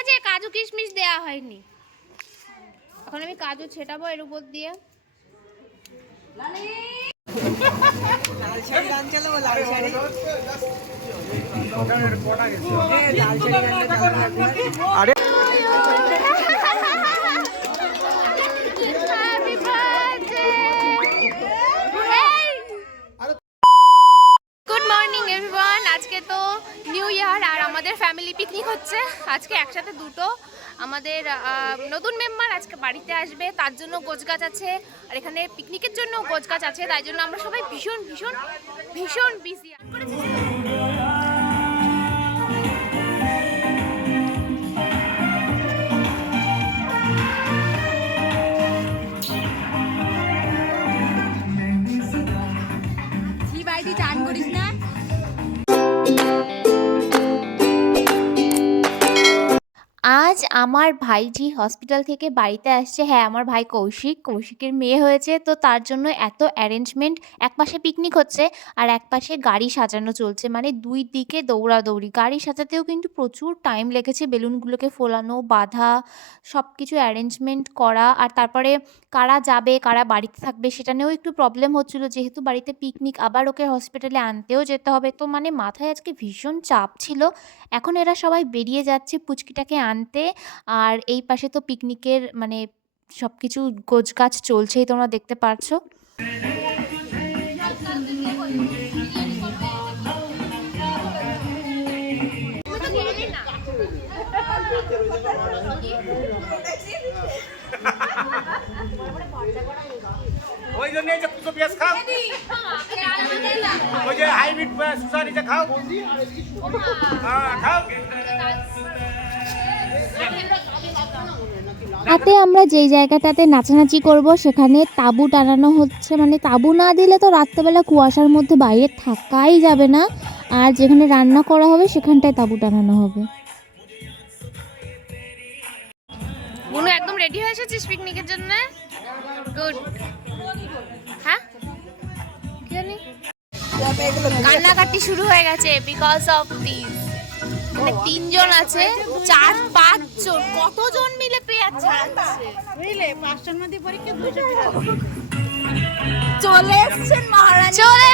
আছে, কাজু কিশমিশ দেয়া হয়নি। এখন আমি কাজু ছেটাবো এর উপর দিয়ে। Good morning everyone. আজকে তো নিউ ইয়ার আর আমাদের ফ্যামিলি পিকনিক হচ্ছে আজকে একসাথে দুটো। আমাদের নতুন মেম্বার আজকে বাড়িতে আসবে, তার জন্য গোছগাছ আছে, আর এখানে পিকনিকের জন্য গোছগাছ আছে, তাই জন্য আমরা সবাই ভীষণ ভীষণ ভীষণ বিজি। চান করিস না? আজ আমার ভাইজি হসপিটাল থেকে বাড়িতে আসছে। হ্যাঁ, আমার ভাই কৌশিকের মেয়ে হয়েছে, তো তার জন্য এত অ্যারেঞ্জমেন্ট। একপাশে পিকনিক হচ্ছে আর একপাশে গাড়ি সাজানো চলছে, মানে দুই দিকে দৌড়াদৌড়ি। গাড়ি সাজাতেও কিন্তু প্রচুর টাইম লেগেছে, বেলুনগুলোকে ফোলানো, বাঁধা, সব কিছু অ্যারেঞ্জমেন্ট করা। আর তারপরে কারা যাবে কারা বাড়িতে থাকবে সেটা নিয়েও একটু প্রবলেম হচ্ছিলো, যেহেতু বাড়িতে পিকনিক, আবার ওকে হসপিটালে আনতেও যেতে হবে। তো মানে মাথায় আজকে ভীষণ চাপ ছিল। এখন এরা সবাই বেরিয়ে যাচ্ছে পুচকিটাকে আনতে। আর এই পাশে তো পিকনিকের মানে সব কিছু গোছগাছ চলছেই, তোমরা দেখতে পারছো। ওই জন্য এই যে কুচো পেঁয়াজ খাও, ওই যে হাইব্রিড সুসারিটা খাও, হ্যাঁ খাও। রাতে আমরা যেই জায়গাটাতে নাচানাচি করব সেখানে তাঁবু টানানো হচ্ছে, মানে তাঁবু না দিলে তো রাত্রেবেলা কুয়াশার মধ্যে বাইরে থাকাই যাবে না। আর যেখানে রান্না করা হবে সেখানটায় তাঁবু টানানো হবে। বুনু একদম রেডি হয়ে এসেছিস পিকনিকের জন্য? গুড। হ্যাঁ, কি জানি কান্নাকাটি শুরু হয়ে গেছে বিকজ অফ দিস। মানে 3 জন আছে, 4-5 জন, কতজন মিলে পেয়ার ছাড়াচ্ছে বুঝলে? 5 জন মধ্যে পরীক্ষা 200 চলে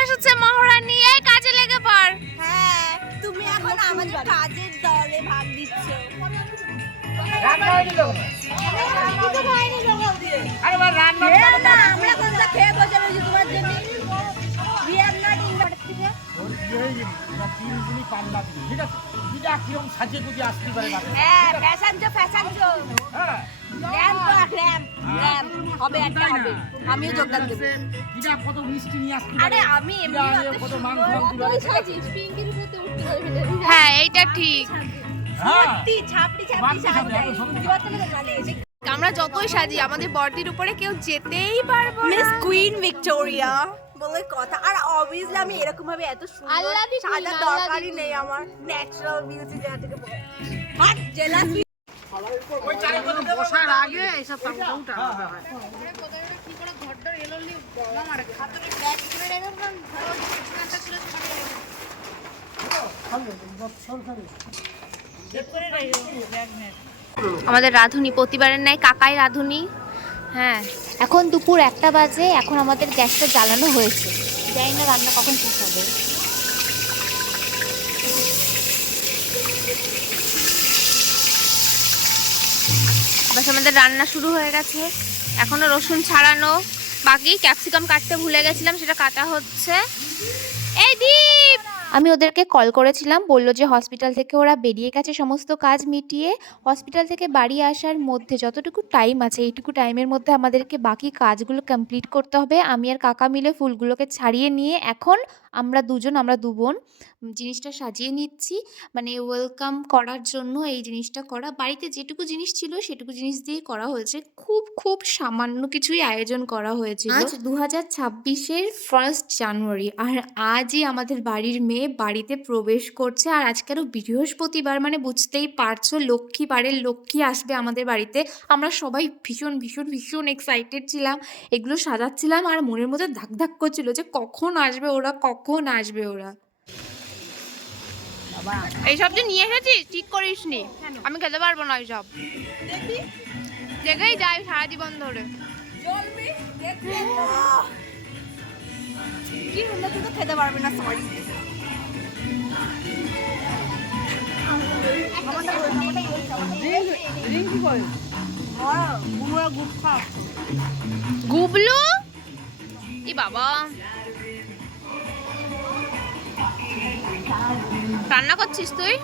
এসেছে মহারানী। এই কাজে লেগে পড়। হ্যাঁ, তুমি এখন আমাদের কাজের দলে ভাগ দিচ্ছ। রান্না হয়নি তো? কিছু খাইনি জঙ্গল দিয়ে। আরে বাবা রান্না না, আমরা কোনটা খেয়ে বসে রয়েছি তোমার জন্য। We are not invited থেকে। ওর বিয়ে হয়ে গেলি, ওরা 3 দিনই পাল্লা দিবি, ঠিক আছে? দিদা কিরকম সাজিয়ে গুজিয়ে আসতে পারে না? হ্যাঁ, ফ্যাশন শো। হ্যাঁ, ল্যাম্প হবে একটা হবে। আমিও যোগদান দেব। দিদা কত মিষ্টি নিয়ে আসতে পারে। আরে আমি এমনি কত মাংস দিবে। সাজিস পিঙ্কির উপরে উঠতে পারবি না। হ্যাঁ, এইটা ঠিক। হ্যাঁ, ছাপড়ি আমরা যতই সাজি আমাদের বর্দির উপরে কেউ যেতেই পারবো না। মিস কুইন ভিক্টোরিয়া বলে কথা। আর অবভিয়াসলি আমি এরকম ভাবে এত সুন্দর আল্লাদি সাজা queen, দরকারই আল্লাদি নেই আমার। ন্যাচারাল বিউটি যেটা থেকে হাট জেলাস। ওই চারিপাশে বসার আগে এইসব কামটা আমাদের রাঁধুনি প্রতিবারের ন্যায় কাকাই রাঁধুনি। হ্যাঁ, এখন দুপুর 1টা বাজে, এখন আমাদের গ্যাসটা জ্বালানো হয়েছে, জানি না রান্না কখন শেষ হবে। বাস আমাদের রান্না শুরু হয়ে গেছে। এখনো রসুন ছাড়ানো বাকি, ক্যাপসিকাম কাটতে ভুলে গেছিলাম, সেটা কাটা হচ্ছে। এই দীপ, আমি ওদেরকে কল করেছিলাম, বললো যে হসপিটাল থেকে ওরা বেরিয়ে গেছে সমস্ত কাজ মিটিয়ে। হসপিটাল থেকে বাড়ি আসার মধ্যে যতটুকু টাইম আছে এইটুকু টাইমের মধ্যে আমাদেরকে বাকি কাজগুলো কমপ্লিট করতে হবে। আমি আর কাকা মিলে ফুলগুলোকে ছাড়িয়ে নিয়ে এখন আমরা দু বোন জিনিসটা সাজিয়ে নিচ্ছি, মানে ওয়েলকাম করার জন্য এই জিনিসটা করা। বাড়িতে যেটুকু জিনিস ছিল সেটুকু জিনিস দিয়ে করা হয়েছে, খুব সামান্য কিছুই আয়োজন করা হয়েছিল। আজ 2026-এর 1 জানুয়ারি, আর আজই আমাদের বাড়ির মেয়ে বাড়িতে প্রবেশ করছে। আর আজকে আরও বৃহস্পতিবার, মানে বুঝতেই পারছো লক্ষ্মী বারের লক্ষ্মী আসবে আমাদের বাড়িতে। আমরা সবাই ভীষণ এক্সাইটেড ছিলাম, এগুলো সাজাচ্ছিলাম আর মনের মধ্যে ধাক করছিল যে কখন আসবে ওরা। এইসব যে নিয়ে এসেছিস ঠিক করিস নি, আমি খেতে পারবো না এইসব, দেখেই যাই সারা জীবন ধরে। জ্বলবি দেখবি কি হলো, তুই তো খেতে পারবি না, সরি। গুবলু ই বাবা, রান্না করছিস তুই?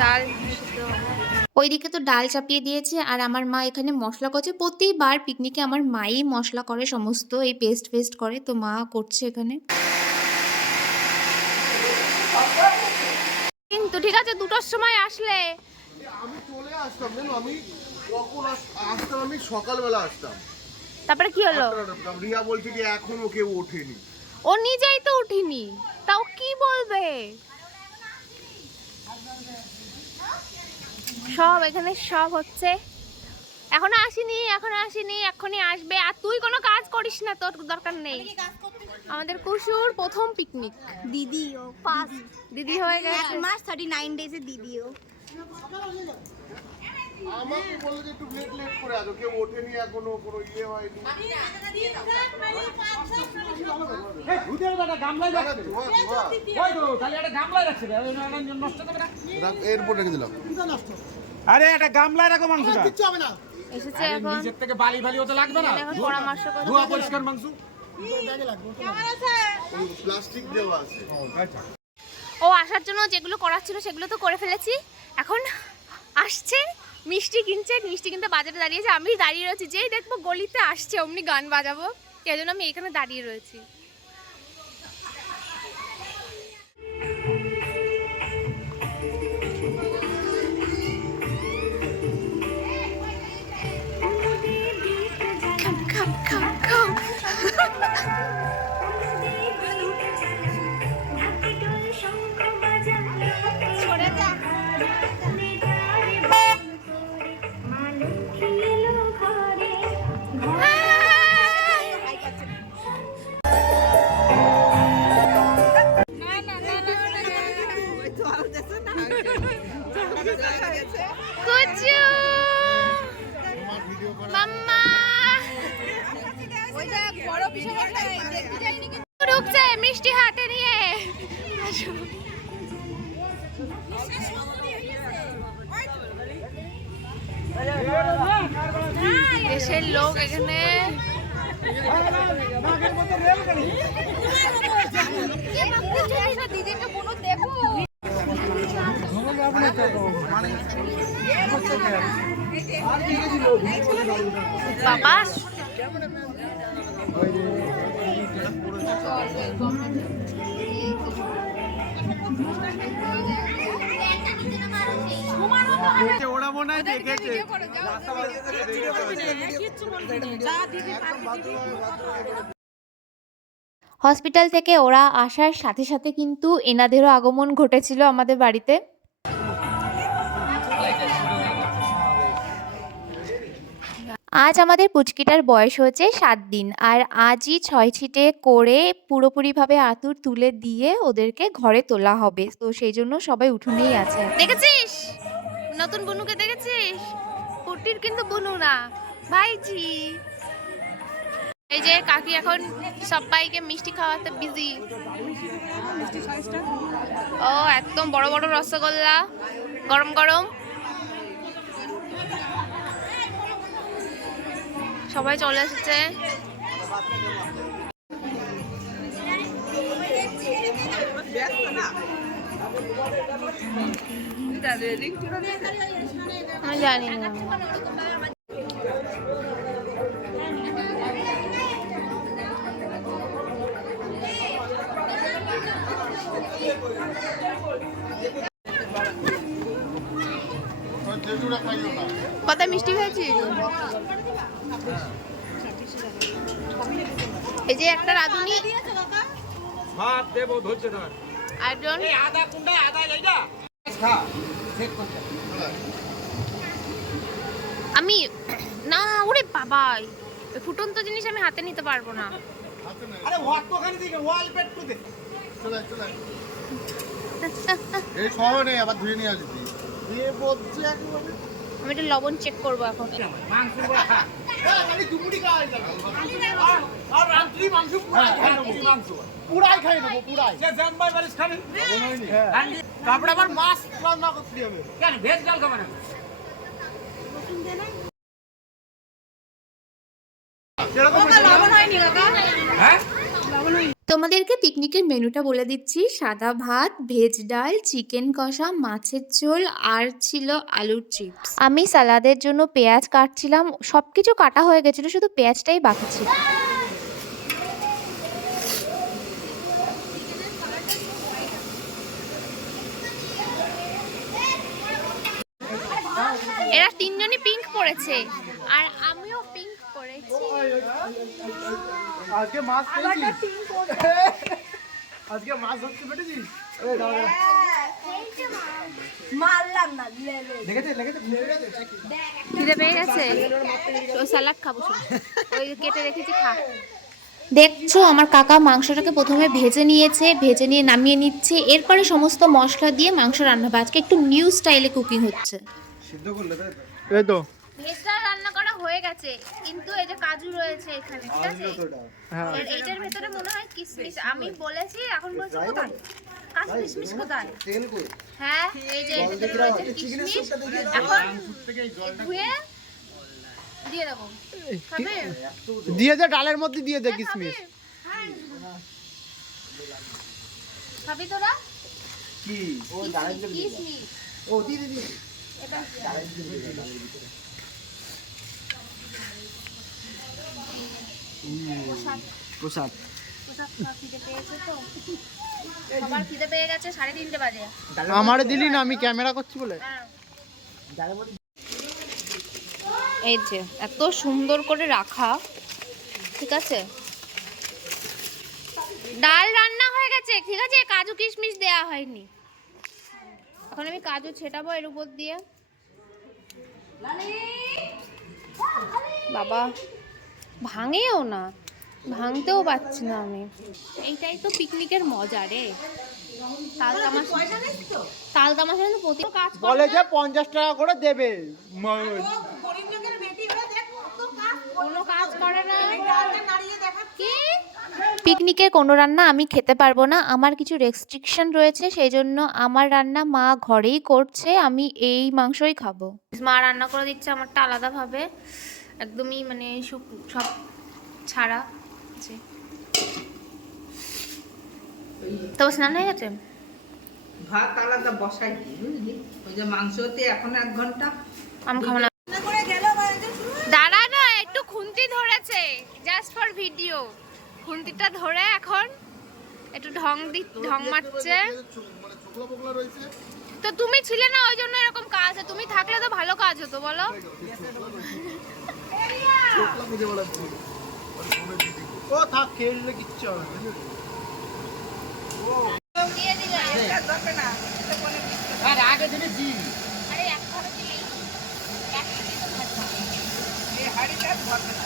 ডাল ওইদিকে তো ডাল চাপিয়ে দিয়েছে আর আমার মা এখানে মশলা করছে। প্রতিবার পিকনিকে আমার মাই মশলা করে, সমস্ত এই পেস্ট ফেস্ট করে, তো মা করছে এখানে। কিন্তু ঠিক আছে, 2টোর সময় আসলে। আমি চলে আসতাম, জানো আমি কখন আসতাম, আমি সকালবেলা আসতাম। তারপরে কি হলো? রিয়া বলছে যে এখনো কেউ ওঠেনি। ও নিজেই তো উঠিনি, তাও কি বলবে? সব এখানে সব হচ্ছে, এখনো আসেনি, এক্ষুনি আসবে। আর তুই কোনো কাজ করিস না, তোর দরকার নেই। আমাদের কুসুর প্রথম পিকনিক, দিদিও ফার্স্ট দিদি হয়ে এক গেছে। মাস 39 ডেজে দিদিও। আমাকে বললো যে একটু লেট করে আসো, কেউ ওঠেনি এখনো, কোনো ইয়ে হয়নি। এই দুধের বেটা গামলায় দেখা রাখছে। ধোয়া ধোয়া ওই তো তাহলে একটা গামলায় রাখছে রে, ওই নষ্ট হবে না। এরপর রেখে দিলাম। আরে একটা গামলায় রাখো মাংসটা। এসেছে আরে এখন, নিজের থেকে বালি বালি হতে লাগবে না। এখন পরামর্শ করে। ধোয়া পরিষ্কার মাংস। প্লাস্টিক দেওয়া আছে। ও আসার জন্য যেগুলো করার ছিল সেগুলো তো করে ফেলেছি, এখন আসছে মিষ্টি কিনছে, মিষ্টি কিনতে বাজারে দাঁড়িয়েছে, আমি দাঁড়িয়ে রয়েছি, যেই দেখবো গলিতে আসছে অমনি গান বাজাবো, সেই জন্য আমি এখানে দাঁড়িয়ে রয়েছি। কুচু মাম্মা ঢুকছে মিষ্টি হাতে নিয়ে। দেশের লোক এখানে, বাবা ওরা মনে হয় দেখেছে। হসপিটাল থেকে ওরা আসার সাথে সাথে কিন্তু এনাদেরও আগমন ঘটেছিল আমাদের বাড়িতে। আজ আমাদের পুচকিটার বয়স হয়েছে 7 দিন, আর আজই 6 ছিটে করে পুরোপুরিভাবে আঁতুড় তুলে দিয়ে ওদেরকে ঘরে তোলা হবে, তো সেই জন্য সবাই উঠোনেই আছে। দেখেছিস নতুন বুনুকে, দেখেছিস? পুটির কিন্তু বুনু না, ভাইজি। এই যে কাকি এখন সবাইকে মিষ্টি খাওয়াতে বিজি। ও একদম বড় বড় রসগোল্লা, গরম গরম। সবাই চলে এসেছে। আমি জানি না। কত মিষ্টি খেয়েছিস? এই যে একটা রাঁধুনি, ভাত দেবো, ধৈর্য ধর। একজন এই আদা কুন্ডা, আদা এইটা খা, চেক করতে। আমি না, ওরে বাবাই, ফুটন্ত জিনিস আমি হাতে নিতে পারবো না। আরে অতখানি দিকে ওয়াল পেট টুতে চলে চলে এই সহ নেই, আবার ধুয়ে নিয়ে আসবি। দিয়ে বলছে একেবারে আমি একটু লবণ চেক করবো এখন। মাংস বড়া খা খালি দুপুরি খাই যাবে। আর রাত্রি মাংস পুরাই খাই নেবো মাংস পুরাই খাই নেবো, পুরাই। যে জাম্বাই বালিশ খাবি রান্দি তারপরে আবার মাছ রান্না করতে হবে। কেন ভেজ ডাল খাবে না লবণ হয়নি কাকা হ্যাঁ তোমাদেরকে পিকনিকের মেনুটা বলে দিচ্ছি। সাদা ভাত, ভেজ ডাল, চিকেন কষা, মাছের ঝোল আর ছিল আলুর চিপস। আমি সালাদের জন্য পেঁয়াজ কাটছিলাম, সব কিছু কাটা হয়ে গেছিলো, শুধু পেঁয়াজটাই বাকি ছিল। এরা তিনজনই পিঙ্ক পরেছে আর আমিও পিঙ্ক পরেছি। আজকে মাছ পেয়েছিস? আজকে মাছ ধরতে পেরেছিস? মারলাম না লেগেছে লেগেছে খিদে পেয়ে গেছে, ওই স্যালাড খাবো, ওই কেটে রেখেছি, খা। দেখছো আমার কাকা মাংসটাকে প্রথমে ভেজে নিয়েছে, ভেজে নিয়ে নামিয়ে নিচ্ছে, এরপরে সমস্ত মশলা দিয়ে মাংস রান্না হবে। আজকে একটু নিউ স্টাইলে কুকিং হচ্ছে। সিদ্ধ করলে তাই তো? এই তো ভেজটা রান্না করা হয়ে গেছে, কিন্তু এই যে কাজু রয়েছে এখানে, ঠিক আছে? এইটার ভেতরে মনে হয় কিশমিশ, আমি বলেছি, এখন বলছি কোথায় কাজু কিশমিশ কোথায়? তেল কই? হ্যাঁ এই যে এর ভেতরে রয়েছে কিশমিশ, এখন ধুয়ে দিয়ে দেবো। খাবে? দিয়ে দে, ডালের মধ্যে দিয়ে দে কিশমিশ। খাবি তোরা? কি? কিশমিশ ও দি দি দি। এটা প্রসাদ। খিদে পেয়েছে তো, সবার খিদে পেয়ে গেছে, 3:30 বাজে। আমারে দিলি না, আমি ক্যামেরা করছি বলে। হ্যাঁ। এই যে এত সুন্দর করে রাখা, ঠিক আছে? ডাল রান্না হয়ে গেছে, ঠিক আছে? কাজু কিশমিশ দেয়া হয়নি। এখন আমি কাজু ছেটাবো এর উপর দিয়ে। বাবা ভাঙেও না, ভাঙতেও পারছি না আমি। এইটাই তো পিকনিকের মজা রে। তাল তামাশা, তাল তামাশা কিন্তু প্রতি কাজ করে বলে না। যে 50 টাকা করে দেবে। গরিব লোকের বেটি হয়ে দেখ কত কাজ কোনো কাজ করে না। ডালটা নাড়িয়ে দেখা কি? পিকনিকের কোনো রান্না আমি খেতে পারবো না, আমার কিছু রেস্ট্রিকশন রয়েছে, সেই জন্য আমার রান্না মা ঘরেই করছে, আমি এই মাংসই খাবো। মা রান্না করে দিচ্ছে আমারটা আলাদাভাবে, একদমই মানে সব ছাড়া আছে। তো স্নান হয়ে গেছে? ভাত আলাদা বসাই বুঝলি, ওই যে মাংসতে এখন 1 ঘন্টা। আমি খাবো না। করে গেল বাড়িতে শুরু দাঁড়া না, একটু খুন্তি ধরেছে জাস্ট ফর ভিডিও। খুন্তিটা ধরে এখন একটু ঢং মারছে। মানে ছোকলা পোকলা রয়েছে। তো তুমি ছিলে না, ওই জন্য এরকম কাজ। তুমি থাকলে তো ভালো কাজ হতো, বলো? ছোকলা খুঁজে বেড়াচ্ছি। ও থাক, খেললে কিচ্ছু হবে না। দিয়ে দিলে। আর আগে দিনে জি আরে একভাবে দিলেই একসাথেই তো ভাজবা। এই হাঁড়িটা ভরবে না।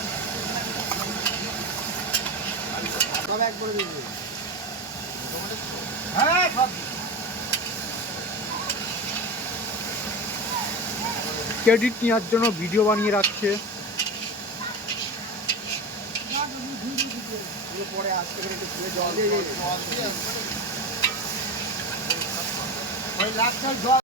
সব একবারে দিয়ে দে। হ্যাঁ সব ক্রেডিট নেওয়ার জন্য ভিডিও বানিয়ে রাখছে। পরে আসতে করে একটু ধুয়ে জল দিয়ে ওই লাস্টার জল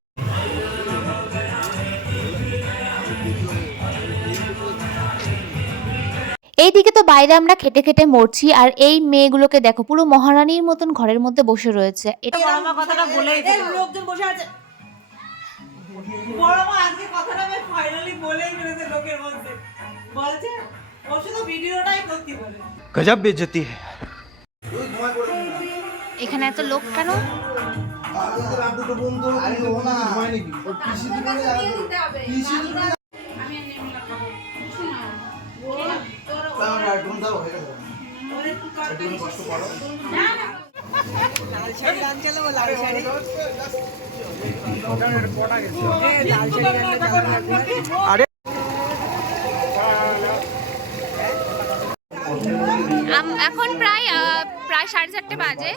এইদিকে তো বাইরে আমরা খেটে খেটে মরছি, আর এই মেয়েগুলোকে দেখো পুরো মহারানীর মতন ঘরের মধ্যে বসে রয়েছে। এটা কথাটা বলেই এই লোকজন বসে আছে বড় মা আজকে কথাটা আমি ফাইনালি বলেই ফেলেছে লোকের মধ্যে, বলছে ও শুধু ভিডিওটাই করতে বলে। গজব বেজতি है। এখানে এত লোক কেন? এখন প্রায় 4:30 বাজে,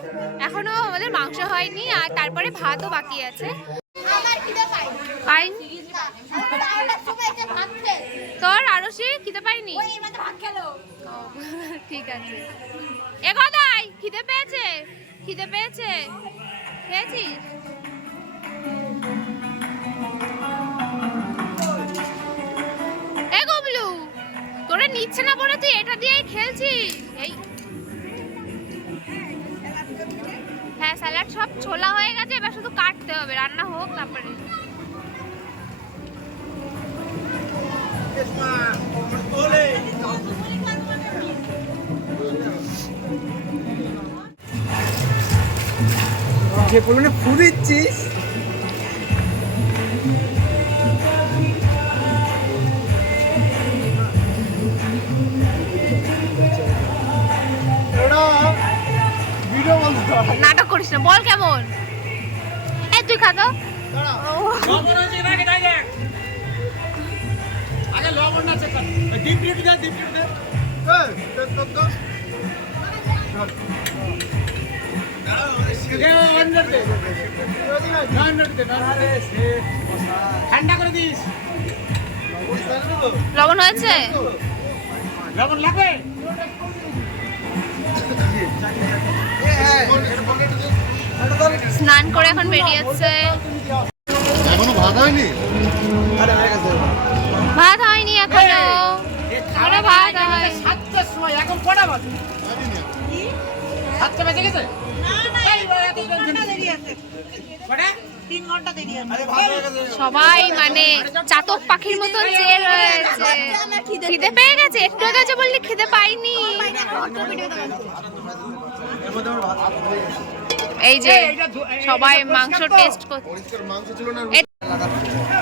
এখনো আমাদের মাংস হয়নি, আর তারপরে ভাতও বাকি আছে। পাইনি তোর আরশি খিদে পাইনি? ঠিক আছে, এ গদাই খিদে পেয়েছে? খিদে পেয়েছে? খেয়েছিস? এ গবলু, তোরা নিচ্ছে না বলে তুই এটা দিয়েই খেলছিস? এই হ্যাঁ, স্যালাড সব ছোলা হয়ে গেছে, এবার শুধু কাটতে হবে, রান্না হোক তারপরে। যে পরিমাণে ফু দিচ্ছিস, ভিডিও বন্ধ কর। নাটক করিস না, বল কেমন? এই তুই খা তো। লবণ হয়েছে কিনা আগে তাই দেখ। আগে লবণ না চেক কর। ডিপ ডিপ দে, ডিপ ডিপ দে। এই, তো দে, অন্ডার দে। অন্ডার দে, অন্ডার দে। ঠান্ডা করে দিস। লবণ হয়েছে? লবণ লাগবে? স্নান করে এখন বেরিয়েছে। এখনো ভাত হয়নি? ভাত হয়নি এখনো। এখনো ভাত হয়। 7টার সময়, এখন কটা বাজে? 7টা বেজে গেছে? কটা? 3 ঘন্টা দেরি আছে। সবাই মানে চাতক পাখির মতন চেয়ে রয়েছে। খিদে পেয়ে গেছে? একটু আগে যে বললি খিদে পাইনি। এই যে সবাই মাংস টেস্ট করছে। পরিষ্কার মাংস ছিল না।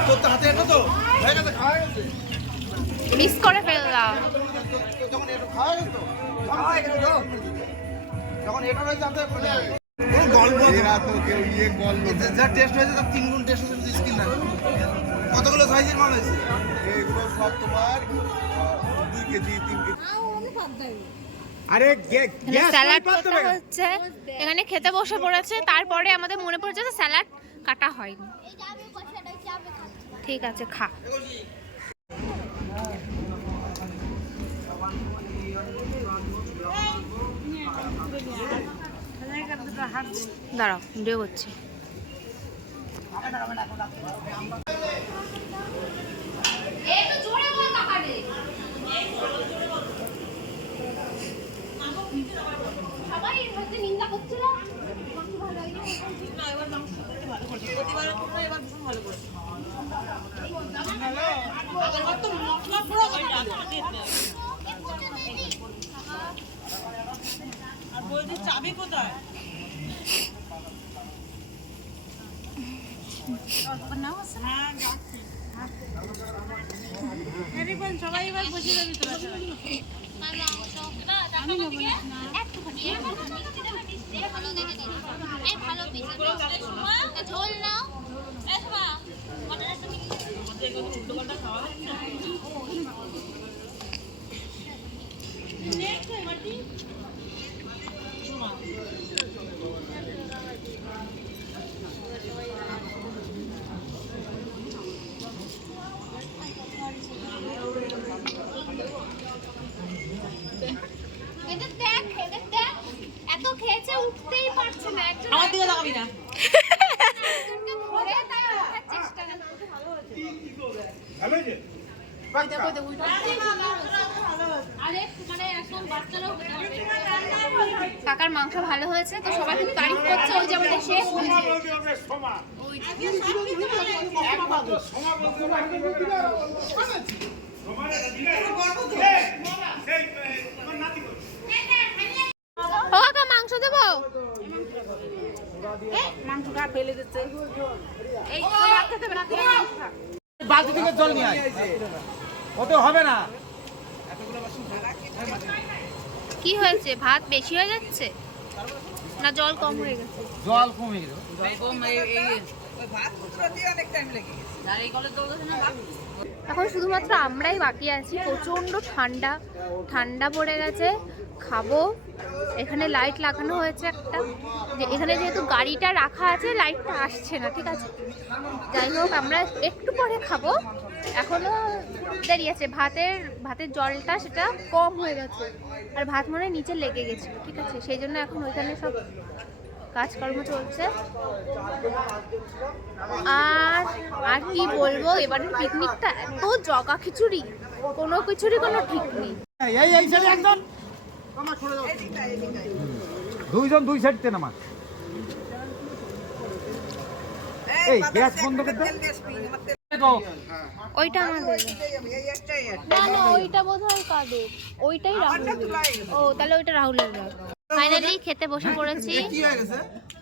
তোর তো হাতে এটা তো হয়ে গেছে, খাওয়া গেছে। মিস করে ফেললাম। যখন এটা খাওয়া গেছে তো, যখন এটা রয়েছে আমাদের গল্প এরা তো কেউ গল্প যা টেস্ট হয়েছে তার 3 গুণ টেস্ট হয়েছে স্কিন না। কতগুলো সাইজের মাল হয়েছে? এগুলো সব তোমার 2 কেজি 3 কেজি। আরে স্যালাড করতে হচ্ছে, এখানে খেতে বসে পড়েছে, তারপরে আমাদের মনে পড়েছে যে স্যালাড কাটা হয়নি। ঠিক আছে, খা। দাঁড়াও, ভিডিও করছি। সবাই এর মধ্যে নিন্দা করছিল। না, এবার মাংস করতে ভালো করেছে। প্রতিবারের তুলনায় এবার ভীষণ ভালো করেছে। আগেরবার তো মশলা পুরো আর বলছি চাবি কোথায়? হ্যাঁ, যাচ্ছি। সবাই এবার বসে যাবি তোরা। ঝোল নাও। এত খেয়েছে উঠতেই পারছে না। আমার দিকে তাকাবি না। কাকার মাংস ভালো হয়েছে তো সবাই খুব তারিফ করছে। ওই যে আমাদের শেফ, ও কাকা মাংস দেবো? মাংস খা ফেলে দিচ্ছে। এই ভাত খেতে হবে না, তুমি মাংস খা। বালতি থেকে জল নিয়ে আয়। কত হবে না? কি হয়েছে? ভাত বেশি হয়ে যাচ্ছে না জল কম হয়ে গেছে? জল কমে গেল। ওই ভাত কুচড়াতে অনেক টাইম লেগে গেছে। এখন শুধুমাত্র আমরাই বাকি আছি। প্রচণ্ড ঠান্ডা ঠান্ডা পড়ে গেছে। খাবো। এখানে লাইট লাগানো হয়েছে একটা, যে এখানে যেহেতু গাড়িটা রাখা আছে লাইটটা আসছে না, ঠিক আছে। যাই হোক আমরা একটু পরে খাবো, এখনো দেরি আছে। ভাতের জলটা সেটা কম হয়ে গেছে, আর ভাত মনে হয় নিচে লেগে গেছিলো, ঠিক আছে। সেই জন্য এখন ওইখানে সব কাজকর্ম চলছে। আর কি বলবো, এবারের পিকনিকটা এত জগা খিচুড়ি, কোনো কিছুরই কোনো ঠিক নেই। এই সাইডে একজন, দুইজন দুই সাইডতে নামা। এই গ্যাস বন্ধ করে দাও। ওইটা আমাদের না, না ওইটা বোধহয় কাদের, ওইটাই রাহুল। ও তাহলে ওইটা রাহুলের ব্যাগ। ফাইনালি খেতে বসে পড়েছি।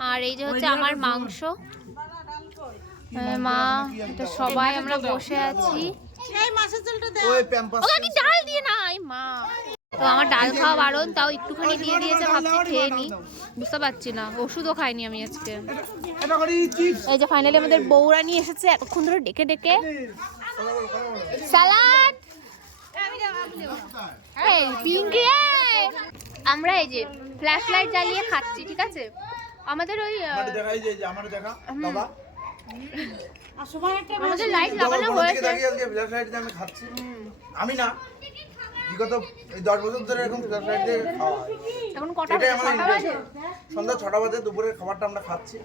আর এই যে হচ্ছে আমার মাংস, মা, এটা সবাই আমরা বসে আছি। ওকে কি ডাল দিয়ে নাই মা? তো আমার ডাল খাওয়া বারণ, তাও একটুখানি দিয়ে দিয়েছে, ভাবছি খেয়ে নি, বুঝতে পারছি না। ওষুধও খাইনি আমি আজকে। এই যে ফাইনালি আমাদের বউরা নিয়ে এসেছে এতক্ষণ ধরে ডেকে ডেকে সালাদ। এই পিঙ্কি, আমরা এই যে ফ্ল্যাশ লাইট জ্বালিয়ে খাচ্ছি, ঠিক আছে। আমাদের ওই আমাদের লাইট লাগানো হয়েছে। আমি না বিগত 10 বছর ধরে এরকম ফ্ল্যাশ লাইট দিয়ে খাওয়া হয়। এখন কটা এটাই আমার বাজে? সন্ধ্যা 6টা বাজে, দুপুরের খাবারটা আমরা খাচ্ছি।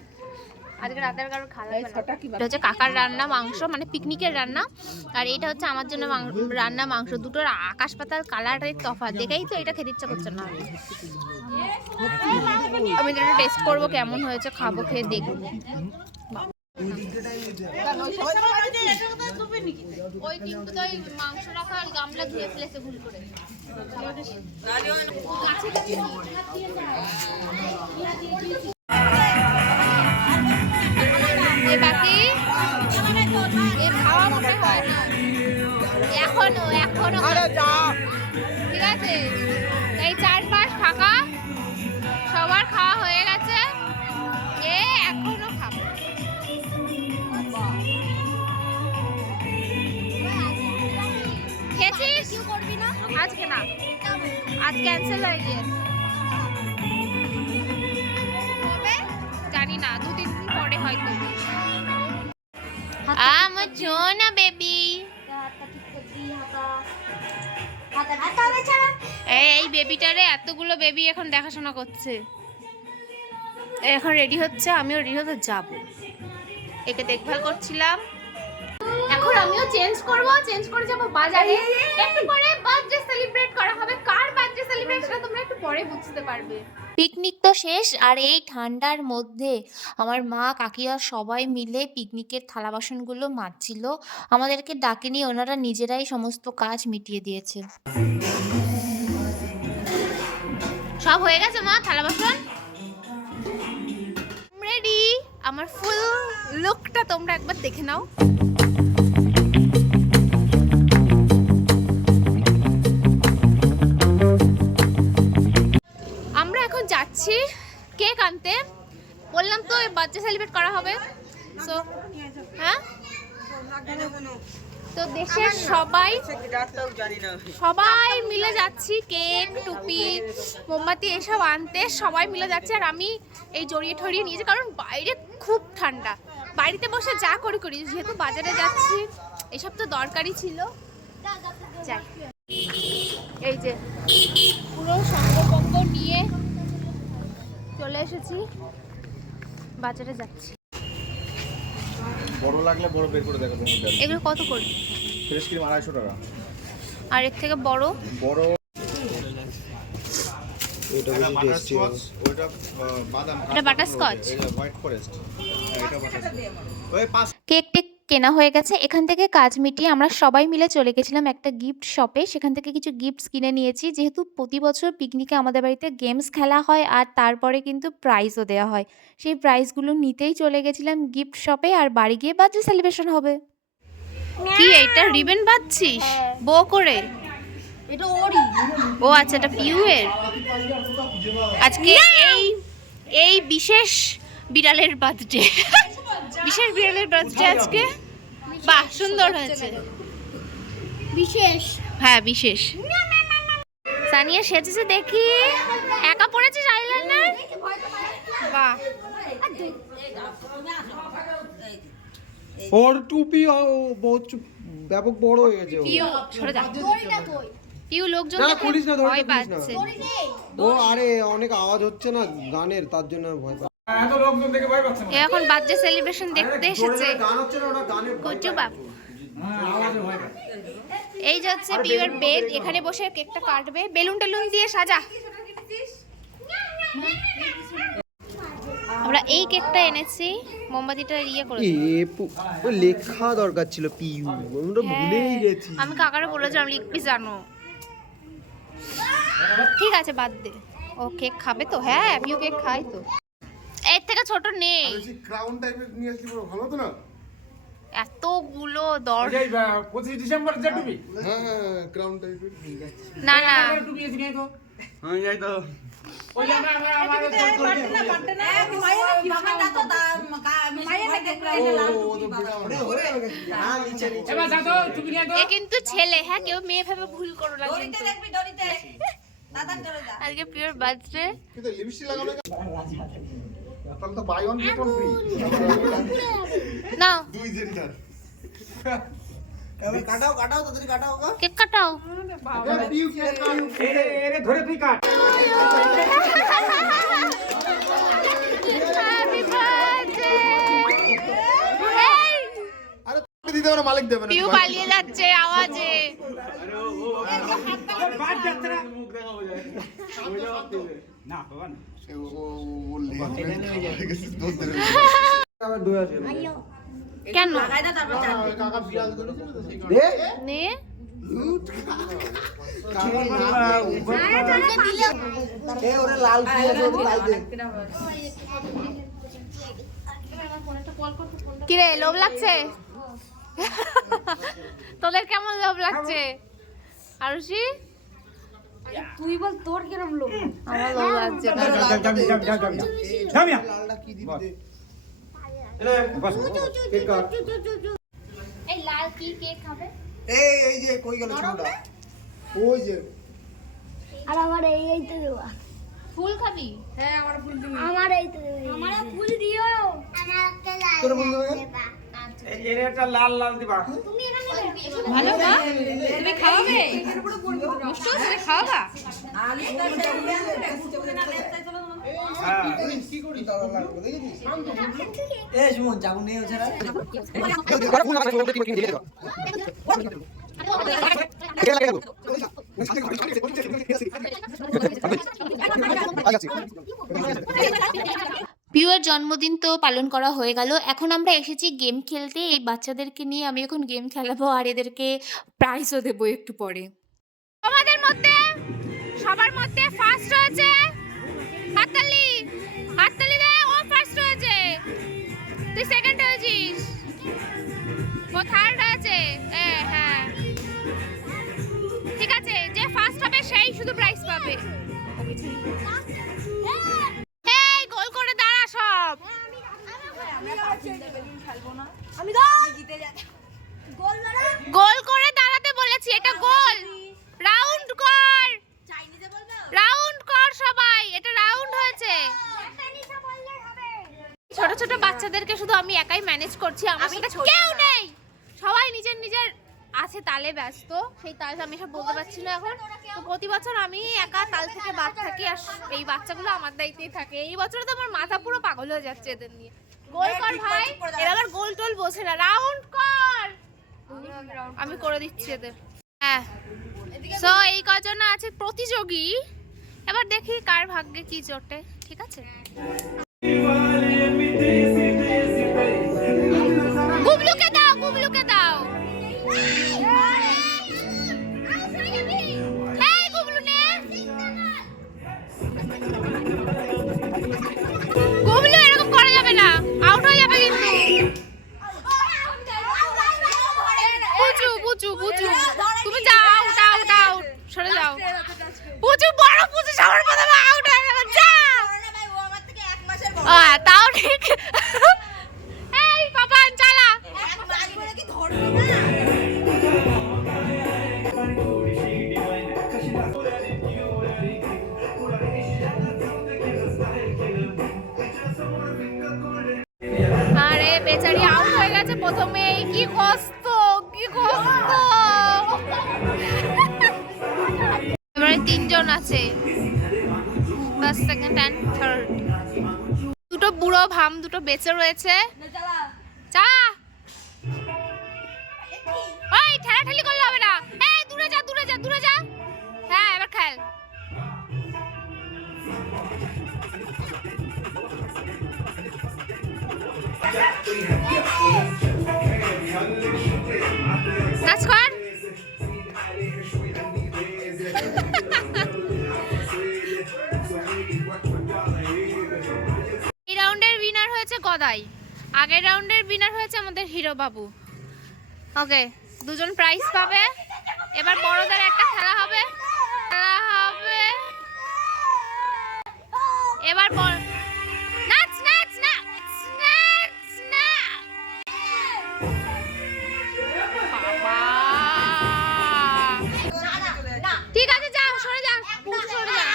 আজকে রাতের কারোর খাওয়া এটা হচ্ছে কাকার রান্না মাংস, মানে পিকনিকের রান্না। আর এইটা হচ্ছে আমার জন্য রান্না মাংস। দুটোর আকাশ পাতাল কালারের তফাৎ দেখেই তো এটা খেতে ইচ্ছা করছে না। আমি এটা টেস্ট করবো কেমন হয়েছে, খাবো, খেয়ে দেখবো। ওই কিন্তু তো মাংস রাখা আর গামলা ধুয়ে ফেলেছে ভুল করে। বাকি খাওয়া মনে হয় না এখনো ঠিক আছে। এই 4-5 ফাঁকা, সবার খাওয়া হয়ে গেছে, এখনো খাবো। খেয়েছিস? আজকে না, আজ ক্যান্সেল হয়ে গিয়েছে, জানি না, 2-3 দিন পরে হয়তো। আমার জোনা বেবি, এই বেবিটারে এতগুলো বেবি এখন দেখাশোনা করছে। এখন রেডি হচ্ছে, আমিও রেডি হতে যাবো। একে দেখভাল করছিলাম। এখন আমিও চেঞ্জ করে যাবো বাজারে। একটু পরে বার্থডে সেলিব্রেট করা হবে। কার বার্থডে সেলিব্রেট সেটা তোমরা একটু পরে বুঝতে পারবে। পিকনিক তো শেষ, আর এই ঠান্ডার মধ্যে আমার মা কাকিরা সবাই মিলে পিকনিকের থালা বাসনগুলো মাজছিল। আমাদেরকে ডাকেনি, ওনারা নিজেরাই সমস্ত কাজ মিটিয়ে দিয়েছে। সব হয়ে গেছে মা, থালা বাসন রেডি। আমার ফুল লুকটা তোমরা একবার দেখে নাও। আমরা এখন যাচ্ছি কেক আনতে। বললাম তো বার্থডে সেলিব্রেট করা হবে। সো হ্যাঁ, তো দেশের সবাই মিলে যাচ্ছি কেক, টুপি, মোমবাতি এসব আনতে। সবাই মিলে যাচ্ছে, আর আমি এই জড়িয়ে ঠড়িয়ে নিয়েছি, কারণ বাইরে খুব ঠান্ডা। বাড়িতে বসে যা করি, যেহেতু বাজারে যাচ্ছি এসব তো দরকারই ছিল। যাই, এই যে পুরো সঙ্গপঙ্গ নিয়ে চলে এসেছি, বাজারে যাচ্ছি। বড় লাগলে বড় বের করে দেখাবো। এগুলো কত করে? ফ্রেশ ক্রিম 250 টাকা। আর এর থেকে বড় এটা বেশি টেস্টি, ওটা বাদাম, এটা বাটারস্কচ, এটা হোয়াইট ফরেস্ট, এটা বাটারস্কচ। ওই 5 কেক টেক কেনা হয়ে গেছে। এখান থেকে কাজ মিটিয়ে আমরা সবাই মিলে চলে গেছিলাম একটা গিফট শপে। সেখান থেকে কিছু গিফটস কিনে নিয়েছি, যেহেতু প্রতি বছর পিকনিকে আমাদের বাড়িতে গেমস খেলা হয় আর তারপরে কিন্তু প্রাইজও দেওয়া হয়। সেই প্রাইজগুলো নিতেই চলে গেছিলাম গিফট শপে, আর বাড়ি গিয়ে বার্থডে সেলিব্রেশন হবে। কি এটা রিবন বাঁধছিস বো করে? এটা ওরই। ও আচ্ছা, এটা পিউয়ের। আজকে এই বিশেষ বিড়ালের বার্থডে, বিশেষ কিসের বিড়ালের বার্থডে আজকে? বাহ, সুন্দর হয়েছে। বিশেষ হ্যাঁ, বিশেষ। সানিয়া সেজেছে দেখি, একা পড়েছিস আইলাইনার? বাহ, ওর টুপি বহুত ব্যাপক বড় হয়ে গেছে। পিউ সরে যা। পিউ লোকজন না দেখে খুলিস না, ভয় দড়িটা খুলিস না। পাচ্ছে। ও আরে অনেক আওয়াজ হচ্ছে না গানের, তার জন্য ভয় পাচ্ছে। এত লোকজন দেখে ভয় পাচ্ছে না। এ এখন বার্থডে সেলিব্রেশন দেখতে এসেছে গান হচ্ছে না, ওটা গানের কুচু বাবু। হ্যাঁ, আওয়াজে ভয় পাচ্ছে। এই যে হচ্ছে পিউর বেড, এখানে বসে কেকটা কাটবে। বেলুন টেলুন দিয়ে সাজা। আমরা এই কেকটা এনেছি, মোমবাতিটা ইয়ে করে এ ও লেখা দরকার ছিল পিউ, আমরা ভুলেই গেছি। আমি কাকারে বলেছিলাম লিখবি জানো। ঠিক আছে বাদ দে, ও কেক খাবে তো। হ্যাঁ, পিউ কেক খাই তো। এর থেকে ছোট নেই। ক্রাউন টাইপের নিয়ে আসলে ভালো হতো না? এতগুলো ওই যে 25 ডিসেম্বর যে টুপি। হ্যাঁ হ্যাঁ, ক্রাউন টাইপের। না না, টুপি এসে গেছে তো। আমি যাই তো। ওই যে আমরা আমাদের এবার যা তো টুপি নিয়ে তো। এ কিন্তু ছেলে, হ্যাঁ কেউ মেয়ে ভেবে ভুল করো না কিন্তু। আজকে পিওর বার্থডে। কিন্তু লিপস্টিক লাগানো তাহলে তো buy one get one free. নাও দুই জেন্ডার। কাটাও কাটাও তাড়াতাড়ি কাটাও গো। কেক কাটাও। পিউ কে কাট। এরে ধরে তুই কাট। Happy birthday. আরে দিতে পারো, মালিক দেবে না। পিউ পালিয়ে যাচ্ছে আওয়াজে। বাদ যাচ্ছে না। না বাবা না। আবার দুই আছে। কেন কাকা বিড়াল ধরেছিল তো সেই নে এ ওরে লাল কি আছে ওরে লাল দে। কিরে লোভ লাগছে? তোদের কেমন লোভ লাগছে আরুষি? তুই বল তোর কিরম লোক? আমার লোভ লাগছে না। জামিয়া লালটা কি দিবি দে। বস। এই লাল কি কেক খাবে? এই যে কই গেল ছোটটা? ওই যে আর আমার এই তো দেওয়া। ফুল খাবি? আমার এই তো দেওয়া। আমার ফুল দিও। আমার একটা লাল। তোর বন্ধু এর একটা লাল লাল দিবা। তুমি এখানে ভালো না? তুমি খাওয়াবে? মুস্তো তুমি খাওয়াবা? কি করি তার লাগবে দেখেছিস? এ সুমন যাবো নেই ওছাড়া। পিউয়ের জন্মদিন তো পালন করা হয়ে গেল। এখন আমরা এসেছি গেম খেলতে। এই বাচ্চাদেরকে নিয়ে আমি এখন গেম খেলাবো আর এদেরকে প্রাইজও দেবো একটু পরে। তোমাদের মধ্যে সবার মধ্যে ফার্স্ট হয়েছে হাততালি। হাততালি দে, ও ফার্স্ট হয়েছে। তুই সেকেন্ড হয়েছিস, ও থার্ড হয়েছে। হ্যাঁ ঠিক আছে, যে ফার্স্ট হবে সেই শুধু প্রাইজ পাবে। এই গোল করে দাঁড়া সব। আমি জিতে যাচ্ছি। গোল ধরো। গোল করে দাঁড়াতে বলেছি, এটা গোল। রাউন্ড কর, চাইনিজে বলবো? রাউন্ড কর সবাই, এটা রাউন্ড হয়েছে। চাইনিজে বললে হবে। ছোট ছোট বাচ্চাদেরকে শুধু আমি একাই ম্যানেজ করছি, আমার সাথে কেউ নেই। সবাই নিজের নিজের আছে তালে ব্যস্ত, সেই তালটা আমি সব বলতে পারছি না এখন। তো প্রতি বছর আমি একা তাল থেকে বাদ থাকি আর এই বাচ্চাগুলো আমার দায়িত্বেই থাকে। এই বছর তো আমার মাথা পুরো পাগল হয়ে যাচ্ছে এদের নিয়ে। গোল কর ভাই, এরা আবার গোল টোল বোঝে না। রাউন্ড কর, আমি করে দিচ্ছি এদের। হ্যাঁ, সো এই কজন আছে প্রতিযোগী, এবার দেখি কার ভাগ্যে কি জোটে। ঠিক আছে, গুবলুকে দাও, গুবলুকে দাও। এই গুবলু নে, গুবলু এরকম করা যাবে না, আউট হয়ে যাবে কিন্তু। বুচু বুচু বুচু, তুমি যাও, আউট আউট আউট, সরে যাও। বুচু বড় বুচু সবার প্রথমে আউট হয়ে গেল, যা। ও আউট হয়ে গেছে প্রথমেই। কি কষ্ট, কি কষ্ট। এবারে 3 জন আছে, ফার্স্ট সেকেন্ড অ্যান্ড থার্ড। দুটো বুড়ো ভাম দুটো বেঁচে রয়েছে। চা ওই ঠেলাঠেলি করলে হবে না। এই দূরে যা, দূরে যা, দূরে যা। হ্যাঁ এবার খেল। নাচ কর। এই রাউন্ডের উইনার হয়েছে গদাই, আগের রাউন্ডের উইনার হয়েছে আমাদের হিরো বাবু। ওকে, দুজন প্রাইজ পাবে। এবার বড়দের একটা খেলা হবে, এবার নাচ নাচ নাচ নাচ না। বাবা ঠিক আছে, যাও সরে যাও, সরে যাও।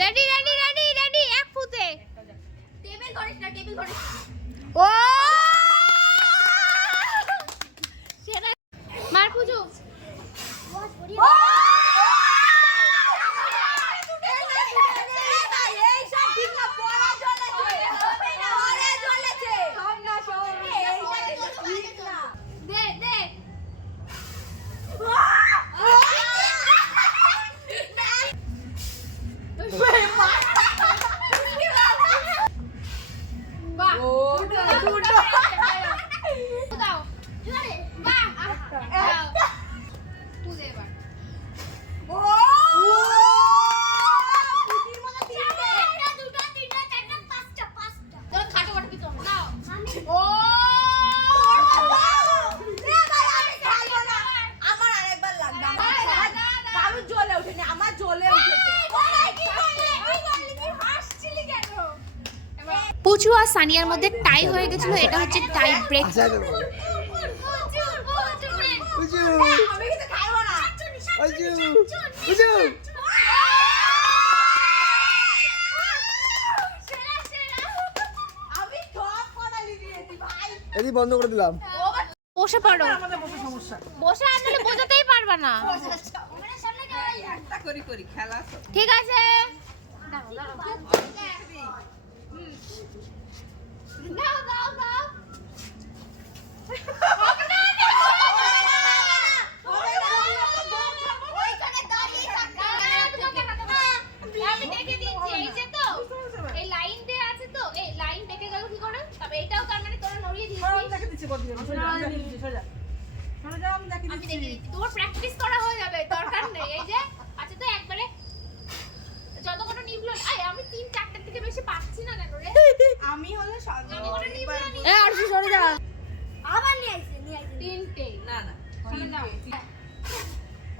রেডি রেডি রেডি রেডি, এক ফুতে টেবিল ধরিস না, টেবিল ধরিস। ও সেটা মার পুজো। পুচু আর সানিয়ার মধ্যে টাই হয়ে গেছিল, এটা হচ্ছে টাই ব্রেক। এদি বন্ধ করে দিলাম। বসে পড়ো, বসে আসলে বোঝাতেই পারবা না। একটা করি করি খেলা তো। ঠিক আছে, দাও দাও দাও। আমি দেখে দিচ্ছি, এই যে তো এই লাইন দিয়ে আছে তো, এই লাইন দেখে গেল কি করে? তবে এটাও তার মানে তোরা নড়িয়ে দিয়েছিস। আমি দেখে দিচ্ছি, তোমার প্র্যাকটিস করা হয়ে যাবে, দরকার নেই। এই যে আচ্ছা তো একবারে যতক্ষণ নিভলো, আই আমি 3-4টার থেকে বেশি পাচ্ছি না কেন রে? আমি হলে যতক্ষণ নিভলো এ আর সরে যা। আবার নিয়ে আইছে 3টে। না না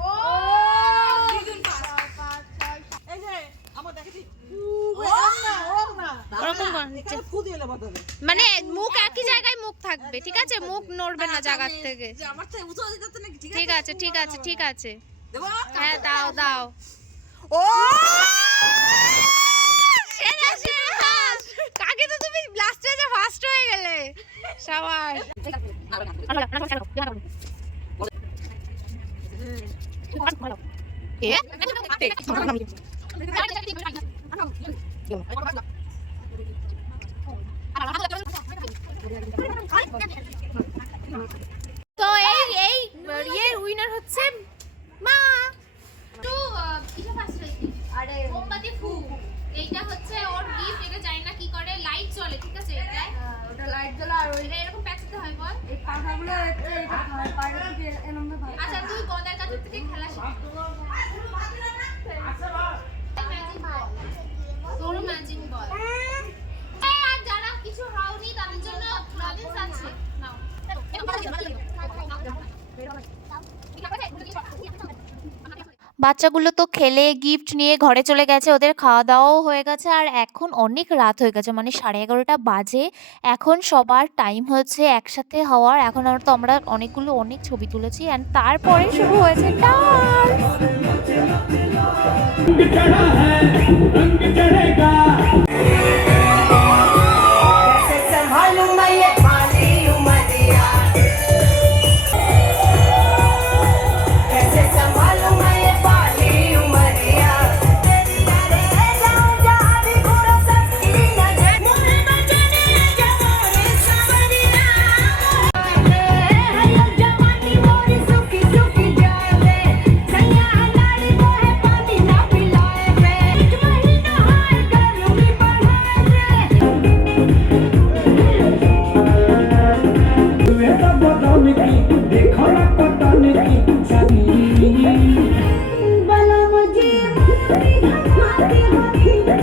ও এই যে আমার দেখেছি মানে মুখ একই জায়গায় মুখ থাকবে, ঠিক আছে? মুখ নড়বে না জায়গা থেকে। ঠিক আছে ঠিক আছে ঠিক আছে, হ্যাঁ দাও দাও। ও কাকে তো তুমি লাস্ট স্টেজে ফার্স্ট হয়ে গেলে। শাবাশ। তো এই এর উইনার হচ্ছে মা। তো কিসে ফার্স্ট হয়েছে? আরে মোমবাতি ফু, এইটা হচ্ছে ওর গিফট। এটা জানি না কি করে, লাইট জ্বলে, ঠিক আছে? এটাই ওটা লাইট জ্বলে, আর ওইটা এরকম প্যাঁচাতে হয় বল। এই পাখাগুলো এটা হয় পাড়া থেকে এরকম ভাবে। আচ্ছা তুই গদার কাছ থেকে খেলা শিখ। ম্যাজিক বল, তোর ম্যাজিক বল। আর যারা কিছু হাওনি তাদের জন্য লজেন্স আছে, নাও। বাচ্চাগুলো তো খেলে গিফট নিয়ে ঘরে চলে গেছে, ওদের খাওয়া দাওয়াও হয়ে গেছে। আর এখন অনেক রাত হয়ে গেছে, মানে 11:30 বাজে। এখন সবার টাইম হচ্ছে একসাথে হওয়ার। এখন তো আমরা অনেক ছবি তুলেছি, অ্যান্ড তারপরে শুরু হয়েছে ডান্স। Thank you.